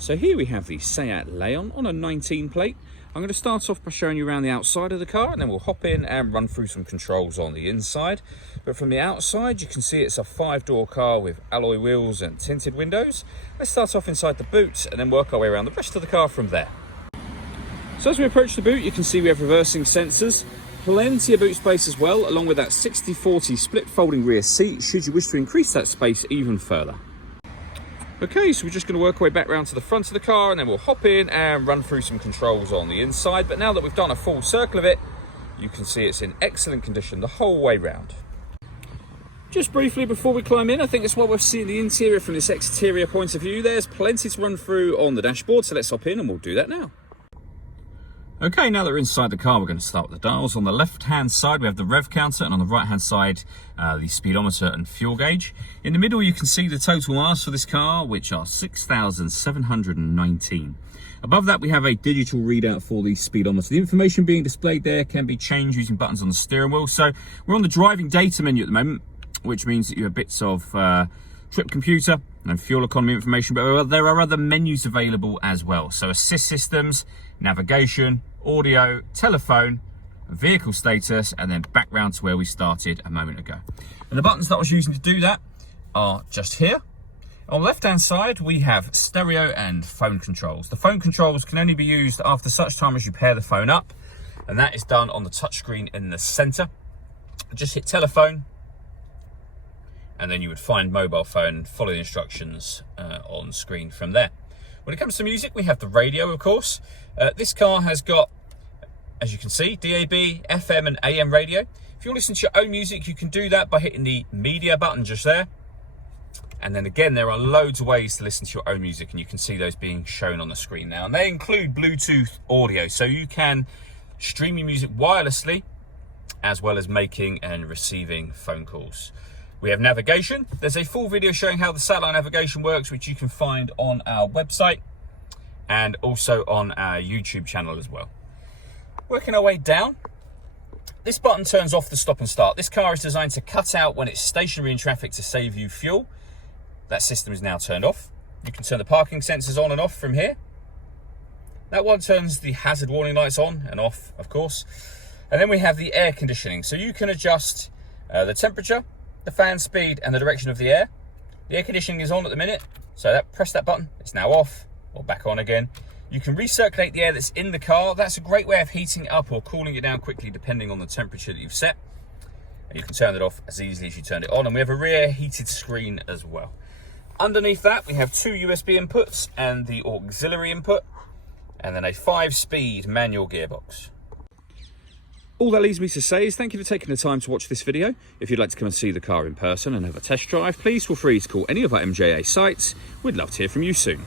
So here we have the Seat Leon on a 19 plate. I'm going to start off by showing you around the outside of the car, and then we'll hop in and run through some controls on the inside. But from the outside, you can see it's a 5-door car with alloy wheels and tinted windows. Let's start off inside the boot and then work our way around the rest of the car from there. So as we approach the boot, you can see we have reversing sensors, plenty of boot space as well, along with that 60/40 split folding rear seat should you wish to increase that space even further. Okay, so we're just going to work our way back round to the front of the car, and then we'll hop in and run through some controls on the inside. But now that we've done a full circle of it, you can see it's in excellent condition the whole way round. Just briefly before we climb in, I think that's why we're seeing the interior from this exterior point of view. There's plenty to run through on the dashboard, so let's hop in and we'll do that now. Okay, now that we're inside the car, we're going to start with the dials. On the left-hand side, we have the rev counter, and on the right-hand side, the speedometer and fuel gauge. In the middle, you can see the total miles for this car, which are 6,719. Above that, we have a digital readout for the speedometer. The information being displayed there can be changed using buttons on the steering wheel. So we're on the driving data menu at the moment, which means that you have bits of trip computer and fuel economy information, but there are other menus available as well. So assist systems, navigation, audio, telephone, vehicle status, and then back round to where we started a moment ago. And the buttons that I was using to do that are just here. On the left-hand side, we have stereo and phone controls. The phone controls can only be used after such time as you pair the phone up, and that is done on the touchscreen in the center. Just hit telephone, and then you would find mobile phone, follow the instructions on screen from there. When it comes to music, we have the radio, of course. This car has got, as you can see, DAB, FM and AM radio. If you want to listen to your own music, you can do that by hitting the media button just there. And then again, there are loads of ways to listen to your own music, and you can see those being shown on the screen now. And they include Bluetooth audio, so you can stream your music wirelessly, as well as making and receiving phone calls. We have navigation. There's a full video showing how the satellite navigation works, which you can find on our website and also on our YouTube channel as well. Working our way down, this button turns off the stop and start. This car is designed to cut out when it's stationary in traffic to save you fuel. That system is now turned off. You can turn the parking sensors on and off from here. That one turns the hazard warning lights on and off, of course. And then we have the air conditioning. So you can adjust the temperature, the fan speed and the direction of the air. The air conditioning is on at the minute, so press that button, it's now off or back on again. You can recirculate the air that's in the car. That's a great way of heating it up or cooling it down quickly depending on the temperature that you've set. And you can turn it off as easily as you turned it on, and we have a rear heated screen as well. Underneath that, we have 2 USB inputs and the auxiliary input, and then a 5-speed manual gearbox. All that leaves me to say is thank you for taking the time to watch this video. If you'd like to come and see the car in person and have a test drive, please feel free to call any of our MJA sites. We'd love to hear from you soon.